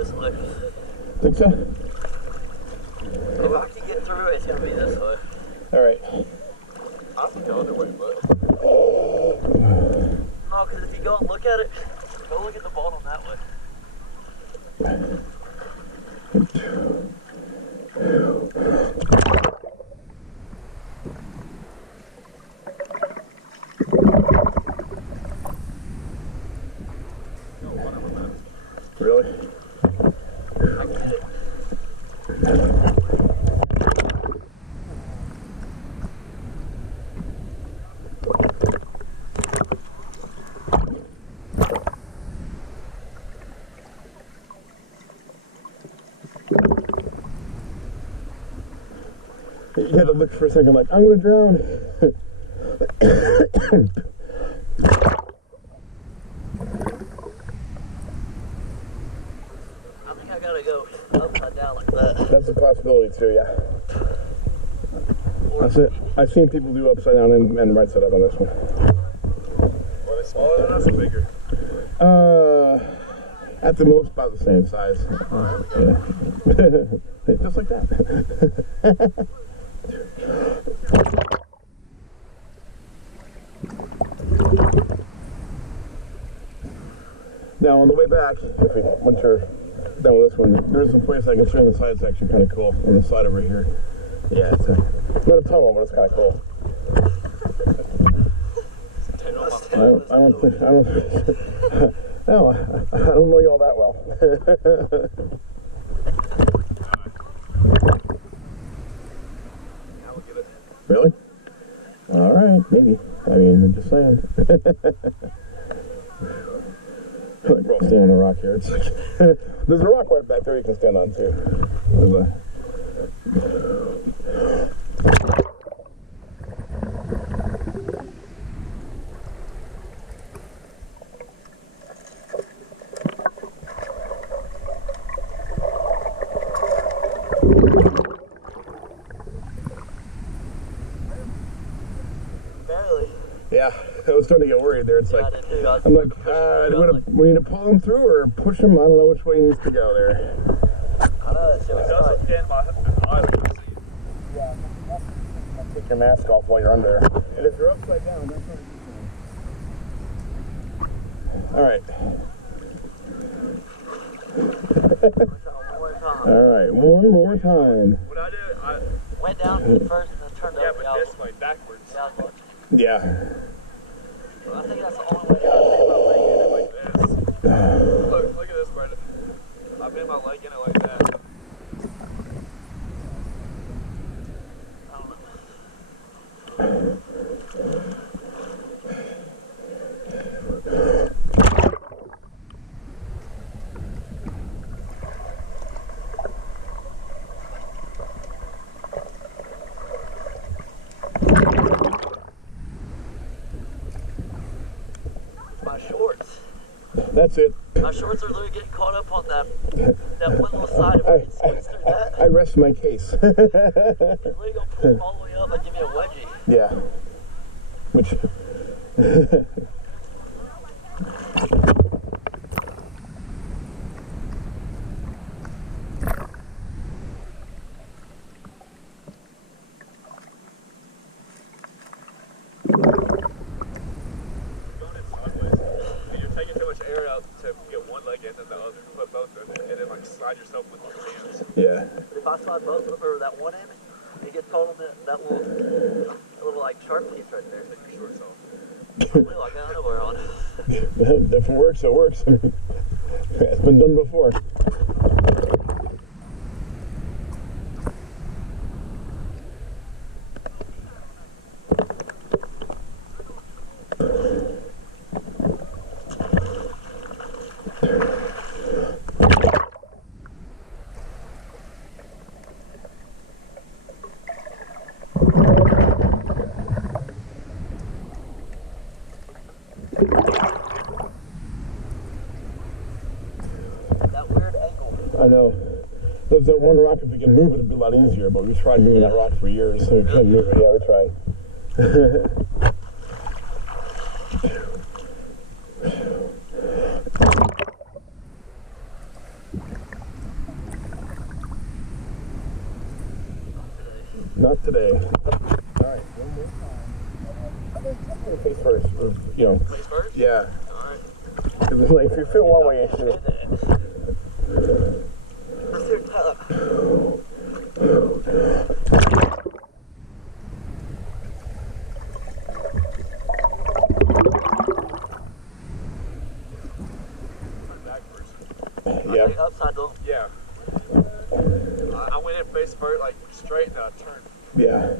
this way. Think so? If I can get through it, it's gonna be this way. Alright. I think the other way, but... No, because if you go and look at it, go look at the bottom that way. Really? You had to look for a second like, I'm gonna drown. I think I gotta go upside down like that. That's a possibility too, yeah. Or I've seen people do upside down and right side up on this one. Are they smaller than us or bigger? At the most about the same size. Yeah. Just like that. Now on the way back, once you're done with this one, there's some place I can show you on the side. It's actually kind of cool on the side over here. Yeah, it's not a tunnel, but it's kind of cool. I don't know you all that well. Really? All right, maybe. I mean, I'm just saying. I feel like we're all standing on the rock here. It's like there's a rock right back there you can stand on too. There's a... Yeah, I was starting to get worried there. It's like, I'm like, we need to pull him through or push him. I don't know which way he needs to go there. I know that shit was doesn't get my eyes on the seat. Yeah, take your mask off while you're under. And if you're upside down, that's not a good thing. Alright. Alright, one more time. What I did, I went down feet first and then turned yeah, over. but this way, backwards. Yeah. I think that's the only way to Like this. Look at this part. I bent my leg in it like that. I don't know. My shorts. That's it. My shorts are literally getting caught up on that one little side of it. It squeezed through that. I rest my case. You're literally gonna pull them all the way up and give me a wedgie. Yeah. Which... Slide yourself with your hands. Yeah. If I slide both of them or that one end, it gets caught on that little like sharp piece right there. Take your shorts off. Well, I got underwear on. If it works, it works. It's been done before. I know. There's that one rock, if we can move it, it'd be a lot easier, but we tried moving that rock for years, so we couldn't move it. Yeah, we tried. Alright, one more time. Face first, or, you know. Face first? Yeah. Alright. Because like, if you feel one way, you should. Let's do it tough. Yeah. Upside down. Yeah. I went in face first, like straight, and I turned. Yeah.